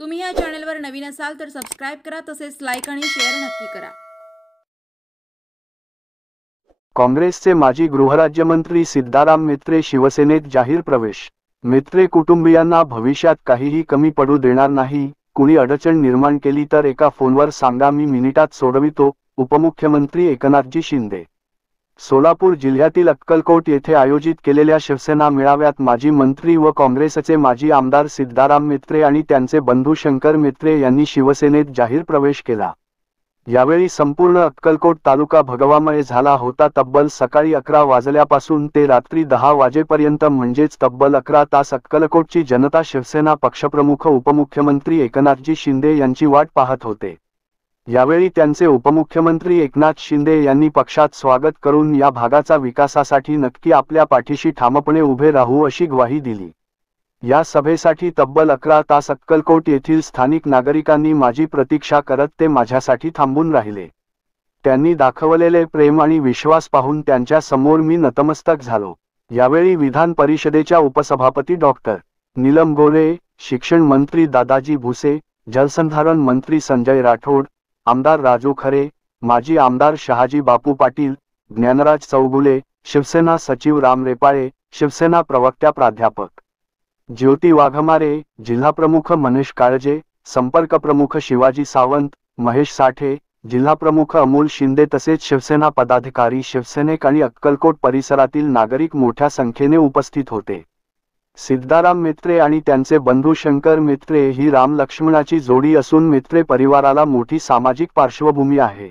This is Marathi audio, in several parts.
तुम्ही या चॅनलवर नवीन असाल तर सबस्क्राइब करा, तसेच लाईक आणि शेअर नक्की करा। काँग्रेसचे माजी गृहराज्यमंत्री सिद्धाराम म्हेत्रे शिवसेनेत जाहीर प्रवेश। म्हेत्रे कुटुंबियांना भविष्यात काहीही कमी पडू देणार नाही, कुणी अडचण निर्माण केली तर एका फोनवर सांगा, मी मिनिटात सोडवितो। उपमुख्यमंत्री एकनाथजी शिंदे। सोलापूर जिल्ह्यातील अक्कलकोट येथे आयोजित केलेल्या शिवसेना मेळाव्यात माजी मंत्री व काँग्रेसचे माजी आमदार सिद्धाराम म्हेत्रे आणि त्यांचे बंधू शंकर म्हेत्रे यांनी शिवसेनेत जाहीर प्रवेश केला। यावेळी संपूर्ण अक्कलकोट तालुका भगवामय झाला होता। तब्बल सकाळी 11 वाजल्यापासून ते रात्री 10 वाजेपर्यंत म्हणजेच तब्बल 11 तास अक्कलकोटची जनता शिवसेना पक्षप्रमुख उपमुख्यमंत्री एकनाथजी शिंदे यांची वाट पाहत होते। यावेळी त्यांचे उपमुख्यमंत्री एकनाथ शिंदे यांनी पक्षात स्वागत करून या भागाचा विकासासाठी नक्की आपल्या पाठीशी ठामपणे उभे राहू अशी ग्वाही दिली। या सभेसाठी तब्बल 11 तास अक्कलकोट येथील स्थानिक नागरिकांनी माझी प्रतीक्षा करत ते माझ्यासाठी थांबून राहिले। त्यांनी दाखवलेले प्रेम आणि विश्वास पाहून त्यांच्या समोर मी नतमस्तक झालो। यावेळी विधान परिषदेच्या उपसभापती डॉक्टर नीलम गोरे, शिक्षण मंत्री दादाजी भुसे, जलसंधारण मंत्री संजय राठोड, आमदार राजू खरे, माजी आमदार शहाजी बापू पाटील, ज्ञानराज चौगुले, शिवसेना सचिव राम रेपाळे, शिवसेना प्रवक्त्या प्राध्यापक ज्योती वाघमारे, जिल्हाप्रमुख मनीष काळजे, संपर्क प्रमुख शिवाजी सावंत, महेश साठे, जिल्हाप्रमुख अमोल शिंदे तसेच शिवसेना पदाधिकारी, शिवसैनिक आणि अक्कलकोट परिसरातील नागरिक मोठ्या संख्येने उपस्थित होते। सिद्धाराम म्हेत्रे आणि त्यांचे बंधू शंकर म्हेत्रे ही राम लक्ष्मणाची जोडी असून म्हेत्रे परिवाराला मोठी सामाजिक पार्श्वभूमी आहे।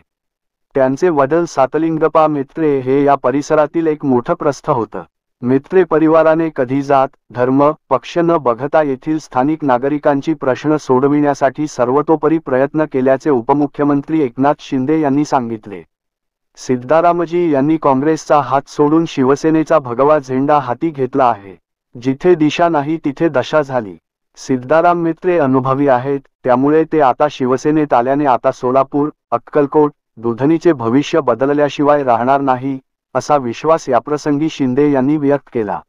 त्यांचे वडील सातलिंगप्पा म्हेत्रे हे या परिसरातील एक मोठं प्रस्थ होतं। म्हेत्रे परिवाराने कधी जात, धर्म, पक्ष न बघता येथील स्थानिक नागरिकांची प्रश्न सोडविण्यासाठी सर्वतोपरी प्रयत्न केल्याचे उपमुख्यमंत्री एकनाथ शिंदे यांनी सांगितले। सिद्धारामजी यांनी काँग्रेसचा हात सोडून शिवसेनेचा भगवा झेंडा हाती घेतला आहे। जिथे दिशा नाही तिथे दशा झाली। सिद्धाराम म्हेत्रे अनुभवी आहेत, त्यामुळे ते आता शिवसेनेत आल्याने आता सोलापूर, अक्कलकोट, दुधनीचे भविष्य बदलल्याशिवाय राहणार नाही, असा विश्वास याप्रसंगी शिंदे यांनी व्यक्त केला।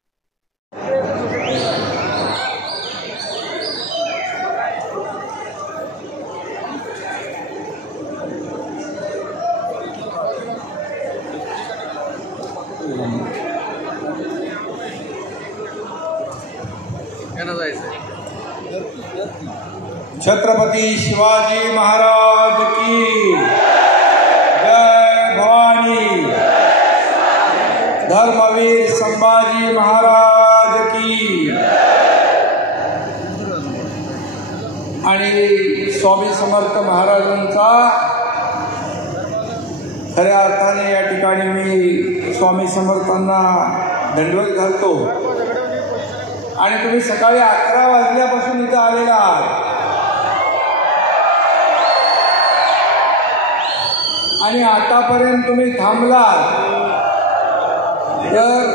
छत्रपती शिवाजी महाराज की जय भवानी। धर्मवीर संभाजी महाराज की आणि स्वामी समर्थ महाराजांचा खऱ्या अर्थाने या ठिकाणी मी स्वामी समर्थांना दंडवत घालतो। आणि तुम्ही सकाळी 11 वाजल्यापासून इथं आलेला आहात आणि आतापर्यंत तुम्ही थांबलात तर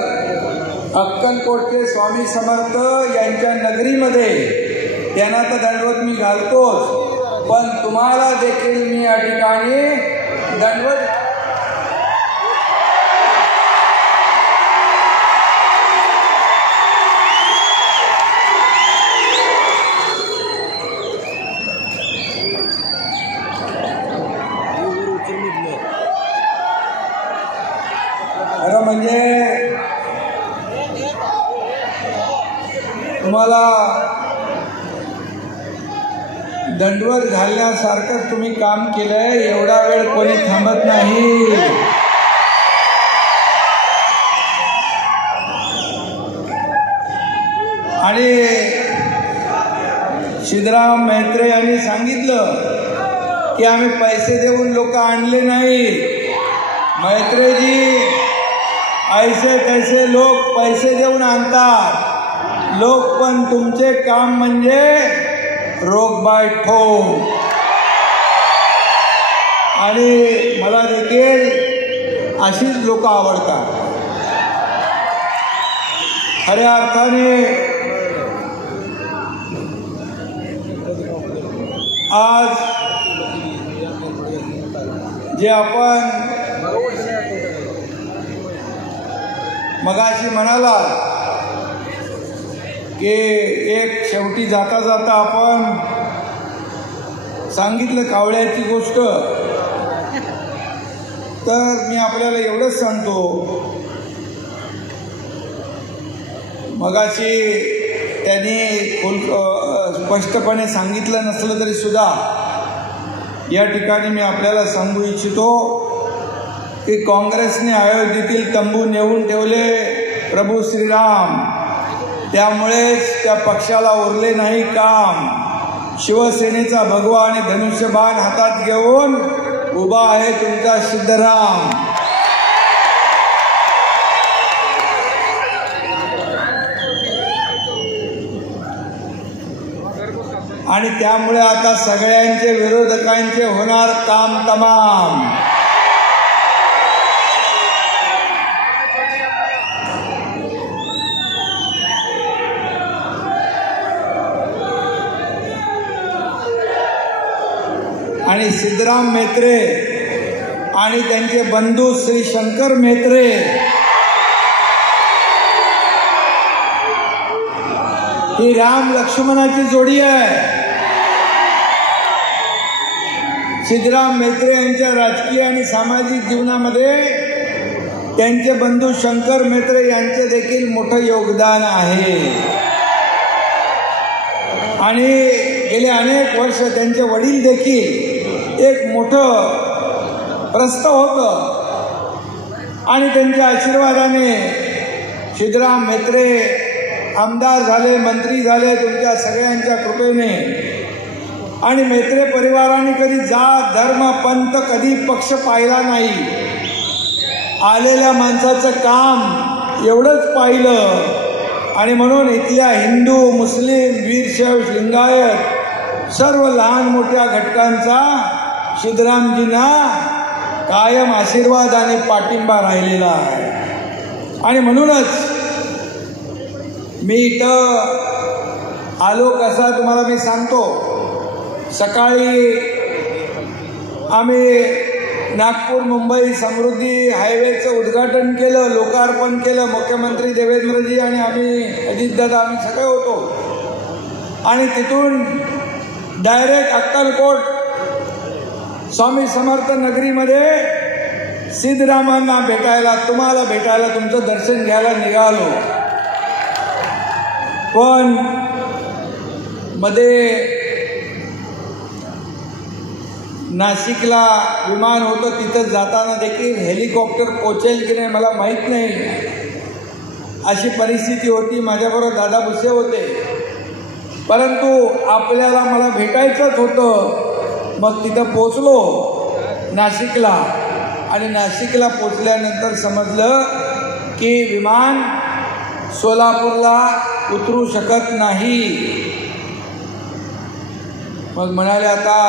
अक्कलकोटचे स्वामी समर्थ यांच्या नगरीमध्ये त्यांना तर दंडवत मी घालतोच, पण तुम्हाला देखील मी या ठिकाणी दंडवत खरं म्हणजे तुम्हाला दंडवत घालण्यासारखं तुम्ही काम केलंय। एवढा वेळ कोणी थांबत नाही। आणि सिद्धाराम म्हेत्रे यांनी सांगितलं की आम्ही पैसे देऊन लोक आणले नाही। म्हेत्रेजी, ऐसे तैसे लोक पैसे देऊन आणतात, लोक पण तुमचे काम म्हणजे रोगबाई ठोक। आणि मला देखील अशीच लोक आवडतात। खऱ्या अर्थाने आज जे आपण मगाशी म्हणाला की एक शेवटी जाता जाता आपण सांगितलं कावळ्याची गोष्ट, तर मी आपल्याला एवढंच सांगतो, मगाशी त्यांनी स्पष्टपणे सांगितलं नसलं तरी सुद्धा या ठिकाणी मी आपल्याला सांगू इच्छितो की काँग्रेसने अयोध्येतील तंबू नेऊन ठेवले प्रभू श्रीराम, त्यामुळेच त्या पक्षाला उरले नाही काम. शिवसेनेचा भगवा आणि धनुष्यबाण हातात घेऊन उभा आहे तुमचा सिद्धराम. आणि त्यामुळे आता सगळ्यांचे विरोधकांचे होणार काम तमाम. आणि सिद्धराम म्हेत्रे आणि त्यांचे बंधू श्री शंकर म्हेत्रे ही राम लक्ष्मणाची जोडी आहे. सिद्धराम म्हेत्रे यांच्या राजकीय आणि सामाजिक जीवनामध्ये त्यांचे बंधू शंकर म्हेत्रे यांचे देखील मोठं योगदान आहे. आणि गेले अनेक वर्ष त्यांचे वडील देखील एक मोठं प्रस्थ होतं आणि त्यांच्या आशीर्वादाने सिद्धराम म्हेत्रे आमदार झाले, मंत्री झाले तुमच्या सगळ्यांच्या कृपेने. आणि म्हेत्रे परिवाराने कधी जात धर्म पंथ कधी पक्ष पाहिला नाही. आलेल्या माणसाचं काम एवढंच पाहिलं. आणि म्हणून इथल्या हिंदू, मुस्लिम, वीरशैव, लिंगायत सर्व लहान मोठ्या घटकांचा सिद्धरामजींना कायम आशीर्वाद आणि पाठिंबा राहिलेला आहे. आणि म्हणूनच मी इथं आलो कसा तुम्हाला मी सांगतो. सकाळी आम्ही नागपूर मुंबई समृद्धी हायवेचं उद्घाटन केलं, लोकार्पण केलं. मुख्यमंत्री देवेंद्रजी आणि आम्ही अजितदादा आम्ही सगळे होतो. आणि तिथून डायरेक्ट अक्कलकोट स्वामी समर्थ नगरीमध्ये सिद्धरामांना भेटायला, तुम्हाला भेटायला, तुमचं दर्शन घ्यायला निघालो. पण मध्ये नाशिकला विमान होतं, तिथं जाताना देखील हेलिकॉप्टर पोचेल की नाही मला माहीत नाही, अशी परिस्थिती होती. माझ्याबरोबर दादा भुसे होते. परंतु आपल्याला मला भेटायचंच होतं. मग तिथं पोचलो नाशिकला. आणि नाशिकला पोचल्यानंतर समजलं की विमान सोलापूरला उतरू शकत नाही. मग म्हणाले आता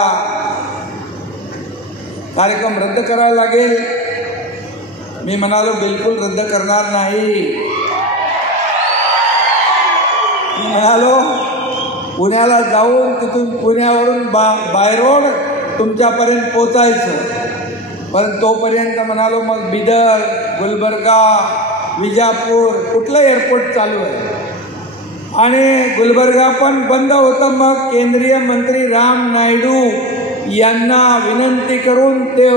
कार्यक्रम रद्द करायला लागेल. मी म्हणालो बिलकुल रद्द करणार नाही. मी म्हणालो पुण्याला जाऊन तिथून पुण्यावरून बाय रोड तुमच्यापर्यंत पोचायचं. पण तोपर्यंत म्हणालो मग बिदर, गुलबर्गा, विजापूर कुठलं एअरपोर्ट चालू आहे. आणि गुलबर्गा पण बंद होतं. मग केंद्रीय मंत्री राम नायडू यांना विनंती करून ते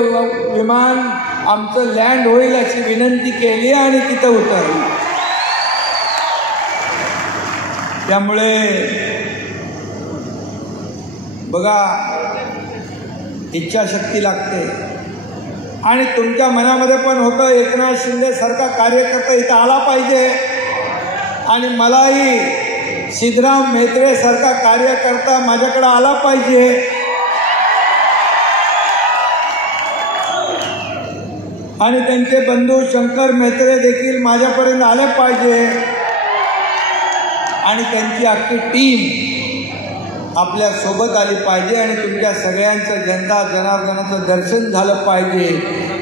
विमान आमचं लँड होईल अशी विनंती केली आणि तिथं उतरली. त्यामुळे बघा इच्छाशक्ती लागते. आणि तुमच्या मनामध्ये पण होतं एकनाथ शिंदे सारखा कार्यकर्ता इथं आला पाहिजे. आणि मलाही सिद्धराम म्हेत्रे सारखा कार्यकर्ता माझ्याकडे आला पाहिजे. आणि त्यांचे बंधू शंकर म्हेत्रे देखील माझ्यापर्यंत आले पाहिजे. आणि त्यांची अख्खी टीम आपल्या सोबत आली पाहिजे. आणि तुमच्या सगळ्यांचं जनता जनार्दनाचं दर्शन झालं पाहिजे.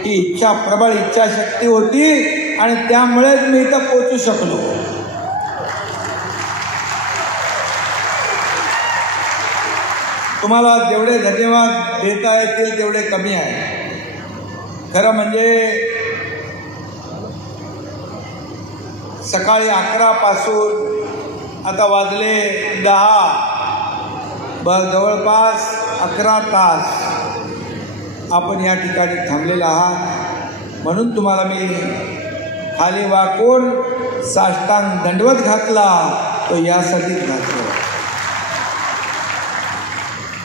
ही इच्छा, प्रबळ इच्छाशक्ती होती. आणि त्यामुळेच मी इथं पोचू शकलो. तुम्हाला जेवढे धन्यवाद देता येतील तेवढे कमी आहे. खरं म्हणजे सकाळी 11 पासून आता वाजले 10, जवळपास 11 तास आपण या ठिकाणी थांबलेला आहात, म्हणून तुम्हाला मी खाली वाकून साष्टांग दंडवत घातला, तो यासाठीच घातला.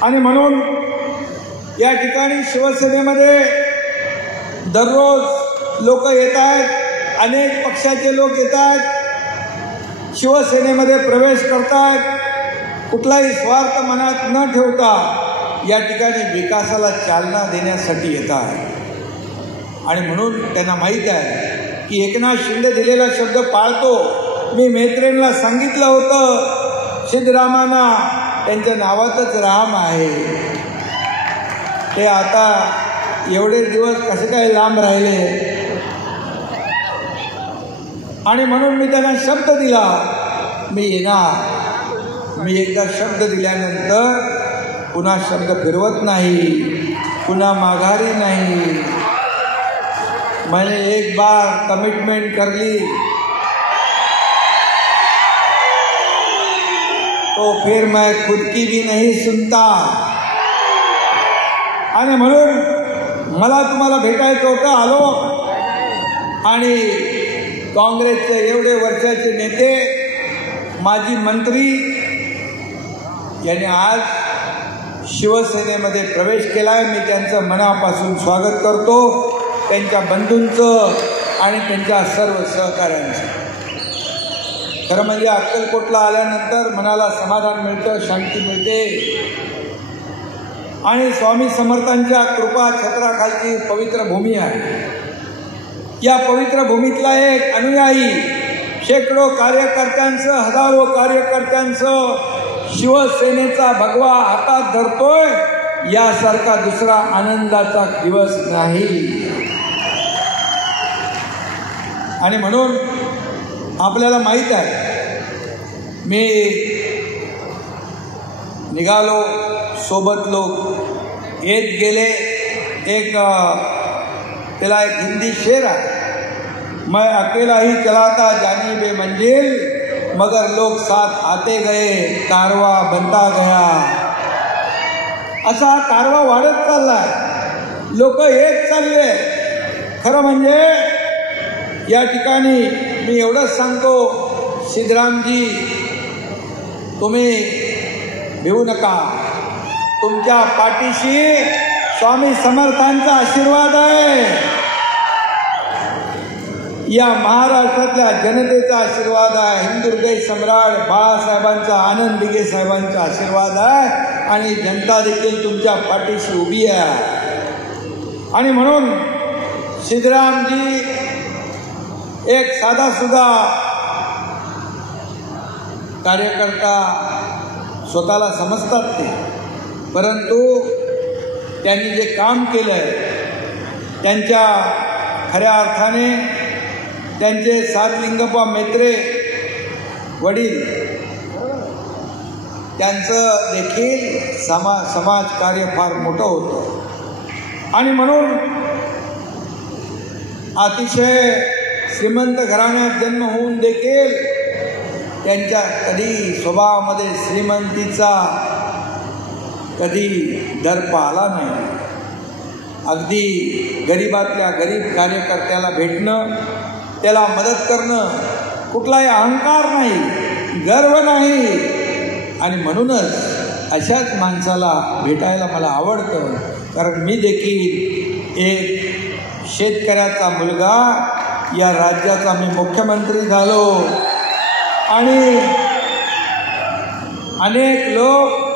आणि म्हणून या ठिकाणी शिवसेनेमध्ये दररोज लोक येत आहेत, अनेक पक्षाचे लोक येत आहेत, शिवसेनेमध्ये प्रवेश करतात, कुठलाही स्वार्थ मनात न ठेवता या ठिकाणी विकासाला चालना देण्यासाठी येत आहेत. आणि म्हणून त्यांना माहीत आहे की एकनाथ शिंदे दिलेला शब्द पाळतो. मी मेत्रेंना सांगितलं होतं, सिद्धरामांना त्यांच्या नावातच राम आहे. ते आता एवढे दिवस कसे काय लांब राहिले. आणि म्हणून मी त्यांना शब्द दिला, मी येणार. मी एकदा शब्द दिल्यानंतर पुन्हा शब्द फिरवत नाही, पुन्हा माघारी नाही. मैंने एक बार कमिटमेंट कर ली तो फिर मैं खुद की भी नहीं सुनता. आणि म्हणून मला तुम्हाला भेटायचं होतं, आलो. आणि काँग्रेसचे एवढे वर्षाचे नेते, माजी मंत्री यांनी आज शिवसेनेमध्ये प्रवेश केला आहे. मी त्यांचं मनापासून स्वागत करतो, त्यांच्या बंधूंचं आणि त्यांच्या सर्व सहकाऱ्यांचं. खरं म्हणजे अक्कलकोटला आल्यानंतर मनाला समाधान मिळतं, शांती मिळते. आणि स्वामी समर्थांच्या कृपा छत्राखालची पवित्र भूमी आहे. या पवित्र भूमीतला एक अनुयायी शेकडो कार्यकर्त्यांचं, हजारो कार्यकर्त्यांचं शिवसेनेचा भगवा हातात धरतोय, यासारखा दुसरा आनंदाचा दिवस नाही. आणि म्हणून आपल्याला माहीत आहे, मी निघालो, सोबत लोक येत गेले. एक त्याला एक हिंदी शेर आहे, मैं अकेला ही चलाता जानी बे मंजिल, मगर लोग साथ आते गए, कारवा बनता गया. असा कारवा वाढत चाललाय, लोक येत चालले. खरं म्हणजे या ठिकाणी मी एवढंच सांगतो, सिद्धरामजी तुम्ही भिवू नका. तुमच्या पाठीशी स्वामी समर्थांचा आशीर्वाद आहे, या महाराष्ट्रातल्या जनतेचा आशीर्वाद आहे, हिंदू हृदय सम्राट बाळासाहेबांचा, आनंद दिघे साहेबांचा आशीर्वाद आहे. आणि जनता देखील तुमच्या पाठीशी उभी आहे. आणि म्हणून सिद्धरामजी एक साधासुद्धा कार्यकर्ता स्वतःला समजतात ते, परंतु त्यांनी जे काम केलं आहे, त्यांच्या खऱ्या अर्थाने त्यांचे सातलिंगप्पा मेत्रे वडील, त्यांचं देखील समाजकार्य फार मोठं होतं. आणि म्हणून अतिशय श्रीमंत घराण्यात जन्म होऊन देखील त्यांच्या कधी स्वभावामध्ये श्रीमंतीचा कधी दर्प आला नाही. अगदी गरिबातल्या गरीब कार्यकर्त्याला भेटणं, त्याला मदत करणं, कुठलाही अहंकार नाही, गर्व नाही. आणि म्हणूनच अशाच माणसाला भेटायला मला आवडतं, कारण मी देखील एक शेतकऱ्याचा मुलगा, या राज्याचा मी मुख्यमंत्री झालो. आणि अनेक लोक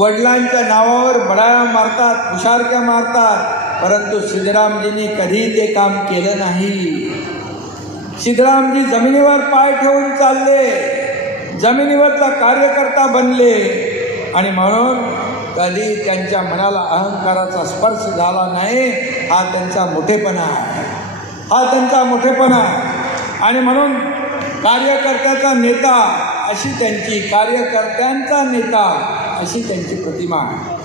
वडिलांच्या नावावर बडाया मारतात, हुशारक्या मारतात, परंतु सिद्धरामजींनी कधी ते काम केलं नाही. सिद्धरामजी जमिनीवर पाय ठेवून चालले, जमिनीवरचा कार्यकर्ता बनले. आणि म्हणून कधी त्यांच्या मनाला अहंकाराचा स्पर्श झाला नाही. हा त्यांचा मोठेपणा आहे, हा त्यांचा मोठेपणा आहे. आणि म्हणून कार्यकर्त्याचा नेता अशी त्यांची, कार्यकर्त्यांचा नेता अशी त्यांची प्रतिमा आहे.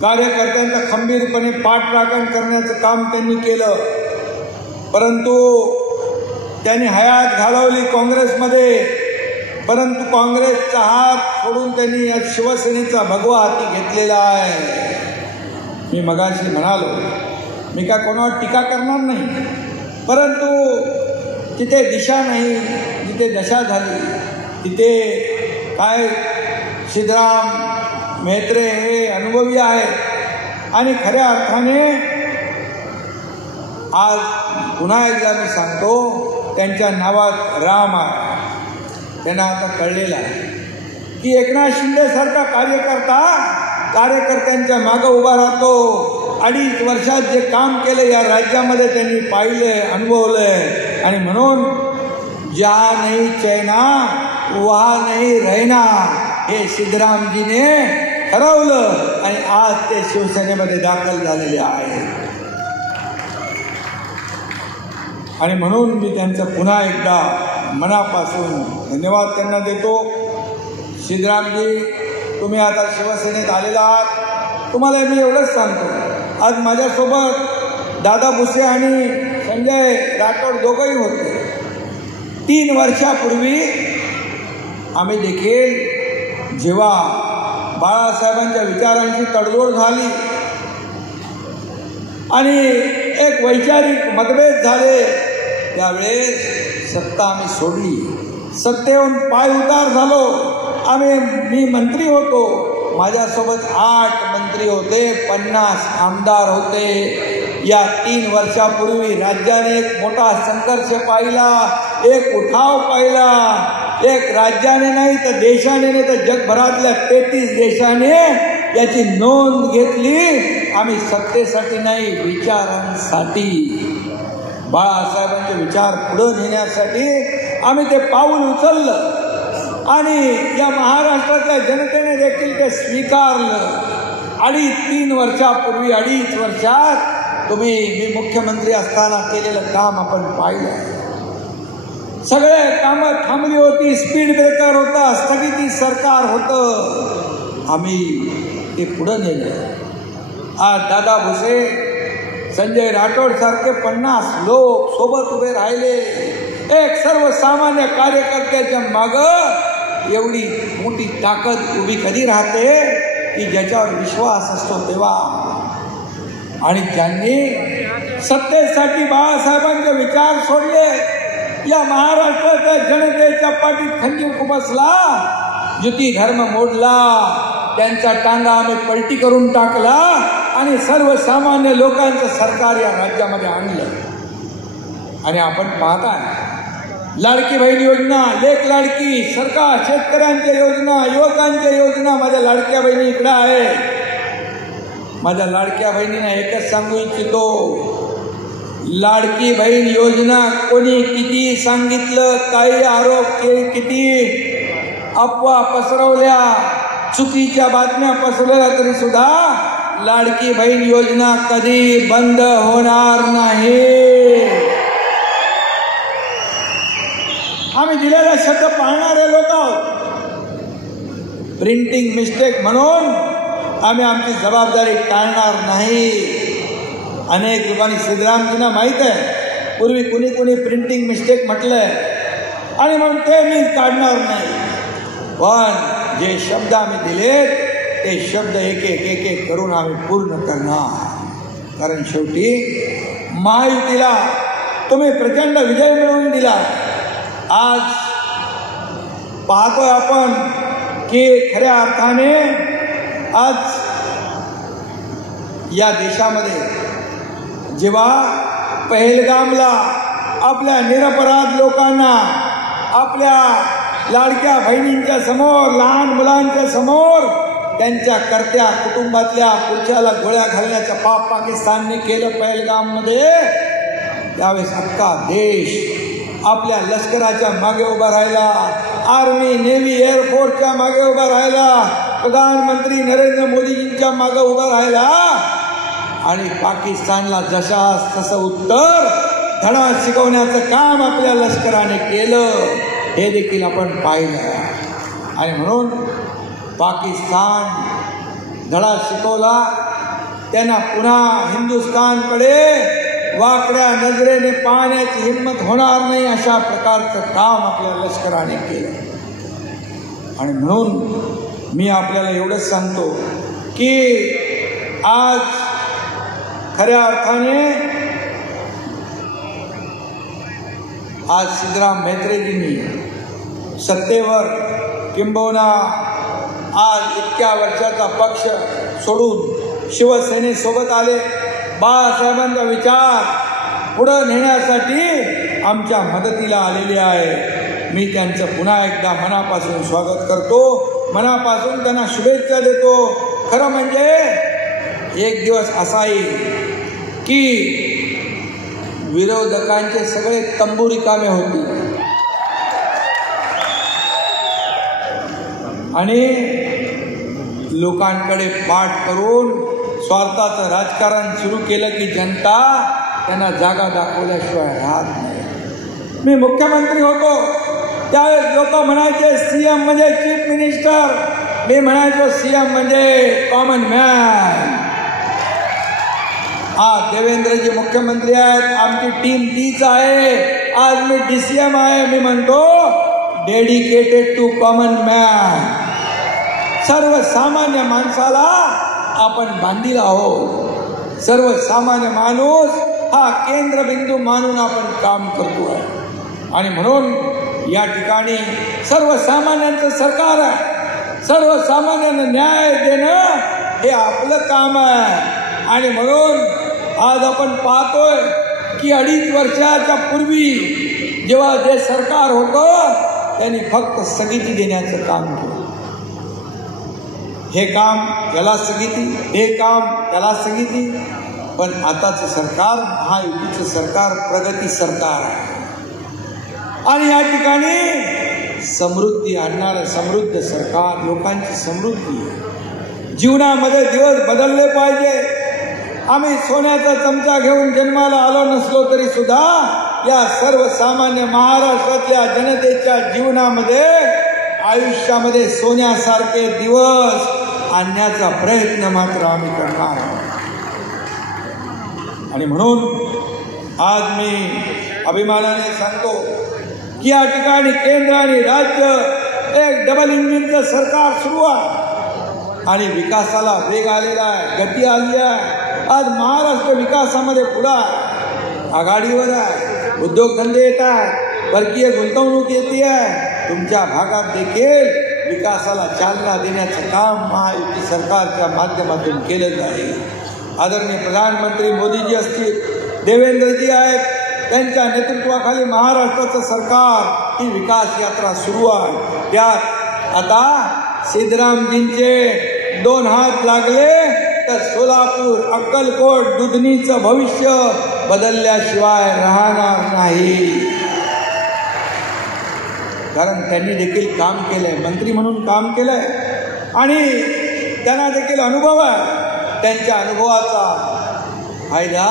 कार्यकर्त्यांचा खंबीरपणे पाठराखण करण्याचं काम त्यांनी केलं, परंतु त्यांनी हयात घालवली काँग्रेसमध्ये. परंतु काँग्रेसचा हात सोडून त्यांनी या शिवसेनेचा भगवा हाती घेतलेला आहे. मी मगाशी म्हणालो, मी काय कोणावर टीका करणार नाही, परंतु जिथे दिशा नाही, जिथे दशा झाली, तिथे काय सिद्धराम म्हेत्रे हे अनुभवी आहेत आणि खऱ्या अर्थाने आज पुन्हा एकदा मी सांगतो, त्यांच्या नावात राम आहे. त्यांना आता कळलेलं आहे की एकनाथ शिंदेसारखा कार्यकर्त्यांच्या मागं उभा राहतो. 2.5 वर्षात जे काम केलं या राज्यामध्ये त्यांनी पाहिलंय, अनुभवलंय आणि म्हणून जहा नहीं चैना वहा नहीं रहना हे सिद्धरामजीने ठरवलं आणि आज ते शिवसेनेमध्ये दाखल झालेले आहेत. आणि म्हणून मी त्यांचं पुन्हा एकदा मनापासून धन्यवाद त्यांना देतो. सिद्धरामजी, तुम्ही आता शिवसेनेत आलेला आहात. तुम्हाला मी एवढंच सांगतो, आज माझ्यासोबत दादा भुसे आणि संजय राठोड दोघंही होते. 3 वर्षापूर्वी आम्ही देखील जेव्हा बाळासाहेबांच्या विचारांची तडजोड झाली आणि एक वैचारिक मतभेद झाले, त्यावेळेस सत्ता आम्ही सोडली, सत्तेहून पाय उतार झालो. मी मंत्री होतो, माझ्यासोबत 8 मंत्री होते, 50 आमदार होते. या 3 वर्षापूर्वी राज्याने एक मोठा संघर्ष पाहिला, एक उठाव पाहिला. एक राज्याने नाही तर देशाने, नाही तर जगभरातल्या 33 देशाने याची नोंद घेतली. आम्ही सत्तेसाठी नाही, विचारांसाठी, बाळासाहेबांचे विचार पुढे नेण्यासाठी आम्ही ते पाऊल उचललं आणि या महाराष्ट्रातल्या जनतेने देखील ते स्वीकारलं. 2.5-3 वर्षापूर्वी, 2.5 वर्षात मी मुख्यमंत्री असताना केलेलं काम आपण पाहिलं. सगळे कामं थांबली होती, स्पीड ब्रेकर होता, स्थगिती सरकार होतं, आम्ही ते पुढे नेलं. आज दादा भुसे, संजय राठोड सारखे 50 लोक सोबत उभे राहिले. एक सर्वसामान्य कार्यकर्त्याच्या मागं एवढी मोठी ताकद उभी कधी राहते की ज्याच्यावर विश्वास असतो तेव्हा. आणि ज्यांनी सत्तेसाठी बाळासाहेबांचे विचार सोडले, या महाराष्ट्राच्या जनतेच्या पाठीत खंजीर खुपसला, युती धर्म मोडला, त्यांचा टांगा आम्ही पलटी करून टाकला आणि सर्वसामान्य लोकांचं सरकार या राज्यामध्ये आणलं. आणि आपण पाहताय, लाडकी बहीण योजना, लेक लाडकी, सरकार, शेतकऱ्यांच्या योजना, युवकांच्या योजना. माझ्या लाडक्या बहिणी इकडे आहे. माझ्या लाडक्या बहिणींना एकच सांगू इच्छितो, लाडकी बहीण योजना कोणी किती सांगितलं, काही आरोप केले, किती अफवा पसरवल्या, चुकीच्या बातम्या पसरवल्या, तरी सुद्धा लाडकी बहीण योजना कधी बंद होणार नाही. आम्ही दिलेला शब्द पाळणारे लोक आहोत. प्रिंटिंग मिस्टेक म्हणून आम्ही आमची जबाबदारी टाळणार नाही. अनेक लोकांनी, सिद्धरामजींना माहीत आहे, पूर्वी कुणी प्रिंटिंग मिस्टेक म्हटलंय आणि म्हणून ते मी काढणार नाही. पण जे शब्द आम्ही दिलेत ते शब्द एक एक करून आम्ही पूर्ण करणार. कारण शेवटी महायुतीला तुम्ही प्रचंड विजय मिळवून दिला. आज पाहतोय आपण की खऱ्या अर्थाने आज या देशामध्ये जेव्हा पहलगामला आपल्या निरपराध लोकांना, आपल्या लाडक्या बहिणींच्या समोर, लहान मुलांच्या समोर, त्यांच्या कर्त्या कुटुंबातल्या पुरुषाला गोळ्या घालण्याचं पाप पाकिस्तानने केलं पहलगाममध्ये, त्यावेळेस अख्खा देश आपल्या लष्कराच्या मागे उभा राहिला, आर्मी, नेव्ही, एअरफोर्सच्या मागे उभा राहिला, प्रधानमंत्री नरेंद्र मोदीजींच्या मागे उभा राहिला आणि पाकिस्तानला जशास तसं उत्तर धडा शिकवण्याचं काम आपल्या लष्कराने केलं, हे देखील आपण पाहिलं. आणि म्हणून पाकिस्तान धडा शिकवला, त्यांना पुन्हा हिंदुस्थानकडे वाकड्या नजरेने पाहण्याची हिंमत होणार नाही, अशा प्रकारचं काम आपल्या लष्कराने केलं. आणि म्हणून मी आपल्याला एवढंच सांगतो की आज खऱ्या अर्थाने आज सिद्धराम म्हेत्रेजींनी सत्तेवर किंबहुना आज इतक्या वर्षाचा पक्ष सोडून शिवसेनेसोबत आले. बाळासाहेबांचा विचार पुढं नेण्यासाठी आमच्या मदतीला आलेले आहे. मी त्यांचं पुन्हा एकदा मनापासून स्वागत करतो, मनापासून त्यांना शुभेच्छा देतो. खरं म्हणजे एक दिवस असा येईल की विरोधकांचे सगळे तंबू रिकामे होतील आणि लोकांकडे पाठ करून स्वार्थाचं राजकारण सुरू केलं की जनता त्यांना जागा दाखवल्याशिवाय राहत नाही. मी मुख्यमंत्री होतो त्यावेळेस लोक म्हणायचे सीएम म्हणजे चीफ मिनिस्टर, मी म्हणायचो सीएम म्हणजे कॉमन मॅन. आज देवेंद्रजी मुख्यमंत्री आहेत, आमची टीम तीच आहे. आज मी DCM आहे, मी म्हणतो डेडिकेटेड टू कॉमन मॅन. सर्वसामान्य माणसाला आपण बांधील आहोत. सर्वसामान्य माणूस हा केंद्रबिंदू मानून आपण काम करतो आहे. आणि म्हणून या ठिकाणी सर्वसामान्यांचं सरकार आहे. सर्वसामान्यांना न्याय देणं हे आपलं काम आहे. आणि म्हणून आज आपण पाहतोय की 2.5 वर्षाच्या पूर्वी जेव्हा जे सरकार होतं त्यांनी फक्त स्थगिती देण्याचं काम केलं. हे काम त्याला स्थगिती, हे काम त्याला स्थगिती. पण आताचं सरकार महायुतीचं सरकार प्रगती सरकार आहे. आणि या ठिकाणी समृद्धी आणणारं समृद्ध सरकार, लोकांची समृद्धी. जीवनामध्ये दिवस बदलले पाहिजे. आम्ही सोन्याचा चमचा घेऊन जन्माला आलो नसलो तरी सुद्धा या सर्वसामान्य महाराष्ट्रातल्या जनतेच्या जीवनामध्ये आयुष्यामध्ये सोन्यासारखे दिवस आणण्याचा प्रयत्न मात्र आम्ही करणार आहोत. आणि म्हणून आज मी अभिमानाने सांगतो की या ठिकाणी केंद्र आणि राज्य एक डबल इंजिनचं सरकार सुरू आहे आणि विकासाला वेग आलेला आहे, गती आली आहे. आज महाराष्ट्र विकासामध्ये पुढे आहे, आघाडीवर आहे. उद्योगधंदे येत आहेत, परकीय गुंतवणूक येते आहे. तुमच्या भागात देखील विकासाला चालना देण्याचं काम महायुती सरकारच्या माध्यमातून केलं जाईल. आदरणीय प्रधानमंत्री मोदीजी असतील, देवेंद्रजी आहेत, त्यांच्या नेतृत्वाखाली महाराष्ट्राचं सरकार ही विकास यात्रा सुरू आहे. त्यात आता सिद्धरामजींचे 2 हात लागले तर सोलापूर, अक्कलकोट, दुधनीचं भविष्य बदलल्याशिवाय राहणार नाही. कारण त्यांनी देखील काम केलंय, मंत्री म्हणून काम केलंय आणि त्यांना देखील अनुभव आहे. त्यांच्या अनुभवाचा फायदा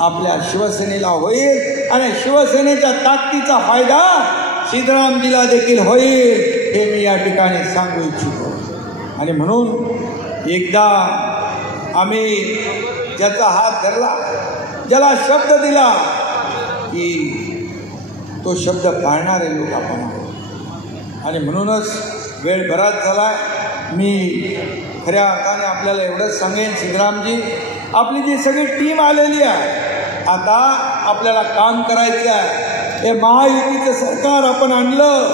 आपल्या शिवसेनेला होईल आणि शिवसेनेच्या ताकदीचा फायदा सिद्धरामजीला देखील होईल, हे मी या ठिकाणी सांगू इच्छितो. आणि म्हणून एकदा आम्ही ज्याचा हात धरला, ज्याला शब्द दिला की तो शब्द पाळणारे लोक आपण आहोत. आणि म्हणूनच वेळ बराच झाला. मी खऱ्या अर्थाने आपल्याला एवढंच सांगेन, सिद्धरामजी आपली जी सगळी टीम आलेली आहे, आता आपल्याला काम करायचं आहे. हे महायुतीचं सरकार आपण आणलं,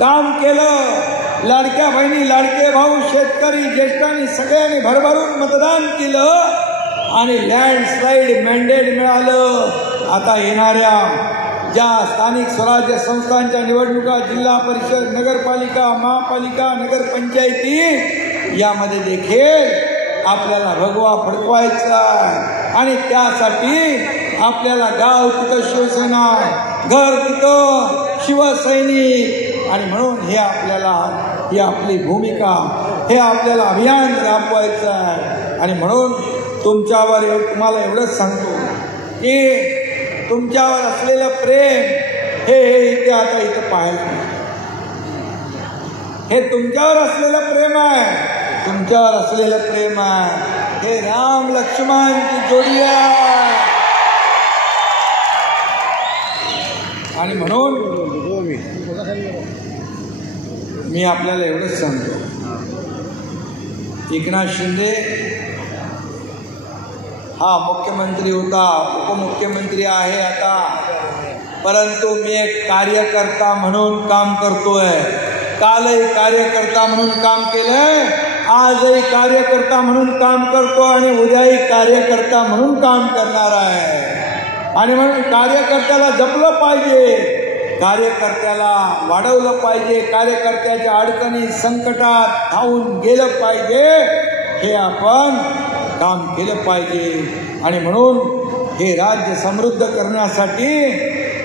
काम केलं. लाडक्या बहिणी, लाडके भाऊ, शेतकरी, ज्येष्ठांनी सगळ्यांनी भरभरून मतदान केलं आणि लँडस्लाईड मॅन्डेट मिळालं. आता येणाऱ्या ज्या स्थानिक स्वराज्य संस्थांच्या निवडणुका, जिल्हा परिषद, नगरपालिका, महापालिका, नगरपंचायती, यामध्ये देखील आपल्याला भगवा फडकवायचा आणि त्यासाठी आपल्याला गाव तिथं शिवसेना, घर तिथं शिवसैनिक. आणि म्हणून हे आपल्याला, ही आपली भूमिका, हे आपल्याला अभियान राबवायचं आहे. आणि म्हणून तुमच्यावर तुम्हाला एवढंच सांगतो की तुमच्यावर असलेलं प्रेम हे इथे आता इथं पाहायला नाही. हे तुमच्यावर असलेलं प्रेम आहे, तुमच्यावर असलेलं प्रेम आहे. हे राम लक्ष्मणची जोडी आहे. आणि म्हणून मी आपल्याला एवढंच सांगतो, एकनाथ शिंदे हा मुख्यमंत्री होता, उपमुख्यमंत्री आहे आता, परंतु मी एक कार्यकर्ता म्हणून काम करतोय. कालही कार्यकर्ता म्हणून काम केलंय, आजही कार्यकर्ता म्हणून काम करतो आणि उद्याही कार्यकर्ता म्हणून काम करणार आहे. आणि म्हणून कार्यकर्त्याला जपलं पाहिजे, कार्यकर्त्याला वाढवलं पाहिजे, कार्यकर्त्याच्या अडचणी संकटात धावून गेलं पाहिजे, हे आपण काम केलं पाहिजे. आणि म्हणून हे राज्य समृद्ध करण्यासाठी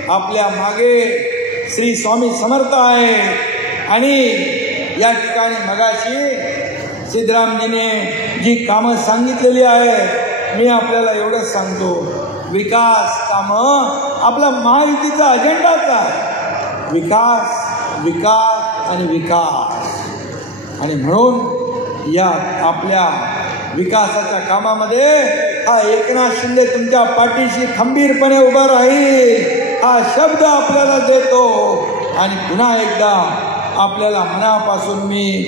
आपल्या मागे श्री स्वामी समर्थ आहे. आणि या ठिकाणी मगाशी सिद्धरामजीने जी कामं सांगितलेली आहेत, मी आपल्याला एवढंच सांगतो, विकास कामं आपला महायुतीचा अजेंडाच आहे. विकास विकास आणि विकास. आणि म्हणून या आपल्या विकासाच्या कामामध्ये हा एकनाथ शिंदे तुमच्या पाठीशी खंबीरपणे उभा राहील, हा शब्द आपल्याला देतो. आणि पुन्हा एकदा आपल्याला मनापासून मी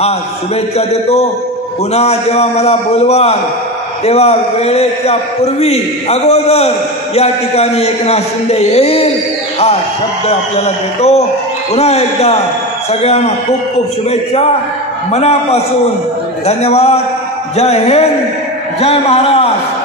आज शुभेच्छा देतो. पुन्हा जेव्हा मला बोलवाल तेव्हा वेळेच्या पूर्वी अगोदर या ठिकाणी एकनाथ शिंदे येईल, हा शब्द आपल्याला देतो. पुन्हा एकदा सगळ्यांना खूप खूप शुभेच्छा, मनापासून धन्यवाद. जय हिंद, जय महाराष्ट्र.